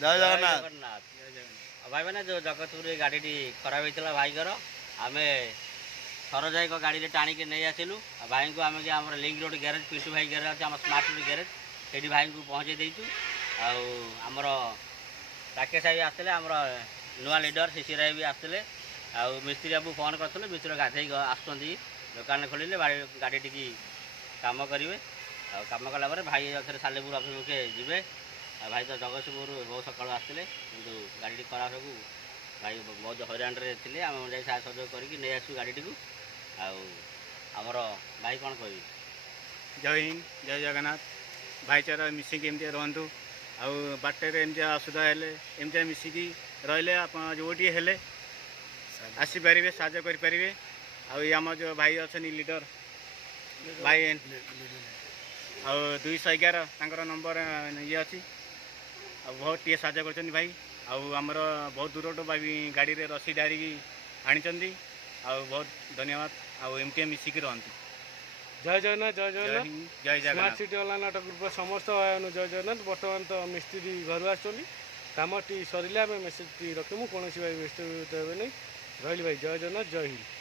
ଜୟ ଜଗନ୍ନାଥ। ଭାଇ ମାନେ ଯେଉଁ ଜଗତପୁର ଗାଡ଼ିଟି ଖରାପ ହେଇଥିଲା ଭାଇଙ୍କର ଆମେ ସରଜାଇଙ୍କ ଗାଡ଼ିରେ ଟାଣିକି ନେଇ ଆସିଲୁ। ଆଉ ଭାଇଙ୍କୁ ଆମେ ଯେ ଆମର ଲିଙ୍କ ରୋଡ଼ ଗ୍ୟାରେଜ ପିସୁ ଭାଇ ଗ୍ୟାରେଜ ଅଛି ଆମର ସ୍ମାର୍ଟ ସିଟି ଗ୍ୟାରେଜ ସେଇଠି ଭାଇଙ୍କୁ ପହଞ୍ଚେଇ ଦେଇଛୁ। ଆଉ ଆମର ରାକେଶ ଭାଇ ଆସିଥିଲେ, ଆମର ନୂଆ ଲିଡ଼ର ଶିଶିର ଭାଇ ବି ଆସିଥିଲେ। ଆଉ ମିସ୍ତ୍ରୀ ବାବୁ ଫୋନ୍ କରିଥିଲେ, ମିସ୍ତ୍ରୀ ଗାଧେଇକି ଆସୁଛନ୍ତି, ଦୋକାନ ଖୋଲିଲେ ଗାଡ଼ିଟିକି କାମ କରିବେ। ଆଉ କାମ କଲା ପରେ ଭାଇ ଏଥରେ ସାଲେପୁର ଅଭିମୁଖେ ଯିବେ। ଆଉ ଭାଇ ତ ଜଗତସିଂହପୁର ବହୁତ ସକାଳୁ ଆସିଥିଲେ, କିନ୍ତୁ ଗାଡ଼ିଟି ଖରାପ ଯୋଗୁଁ ଭାଇ ବହୁତ ହଇରାଣରେ ଥିଲେ। ଆମେ ଯାଇ ସାହାଯ୍ୟ ସହଯୋଗ କରିକି ନେଇ ଆସିଛୁ ଗାଡ଼ିଟିକୁ। ଆଉ ଆମର ଭାଇ କ'ଣ କହିବି? ଜୟ ହିନ୍ଦ, ଜୟ ଜଗନ୍ନାଥ। ଭାଇଚାରା ମିଶିକି ଏମିତି ରୁହନ୍ତୁ। ଆଉ ବାଟରେ ଏମିତି ଅସୁବିଧା ହେଲେ ଏମିତି ମିଶିକି ରହିଲେ ଆପଣ ଯେଉଁଠି ହେଲେ ଆସିପାରିବେ, ସାହାଯ୍ୟ କରିପାରିବେ। ଆଉ ଇଏ ଆମର ଯେଉଁ ଭାଇ ଅଛନ୍ତି ଲିଡ଼ର ଭାଇ, ଆଉ 211 ତାଙ୍କର ନମ୍ବର ଇଏ ଅଛି। ଆଉ ବହୁତ ଟିକେ ସାହାଯ୍ୟ କରିଛନ୍ତି ଭାଇ। ଆଉ ଆମର ବହୁତ ଦୂରଠୁ ଭାଇ ଗାଡ଼ିରେ ରସି ଡାରିକି ଆଣିଛନ୍ତି। ଆଉ ବହୁତ ଧନ୍ୟବାଦ। ଆଉ ଏମିତି ମିଶିକି ରହନ୍ତୁ। ଜୟ ଜଗନ୍ନାଥ, ଜୟ ଜଗନ୍ନାଥ। ଜୟ smart Jagannath. City online auto ଗ୍ରୁପର ସମସ୍ତ ଭାଇମାନଙ୍କୁ ଜୟ ଜଗନ୍ନାଥ। ବର୍ତ୍ତମାନ ତ ମିସ୍ତ୍ରୀ ଘରୁ ଆସୁଛନ୍ତି, କାମଟି ସରିଲେ ଆମେ ମେସେଜଟି ରଖିବୁ। କୌଣସି ଭାଇ ବ୍ୟସ୍ତ ହେବେ ନାହିଁ। ରହିଲି ଭାଇ, ଜୟ ଜଗନ୍ନାଥ, ଜୟ ହିନ୍ଦ।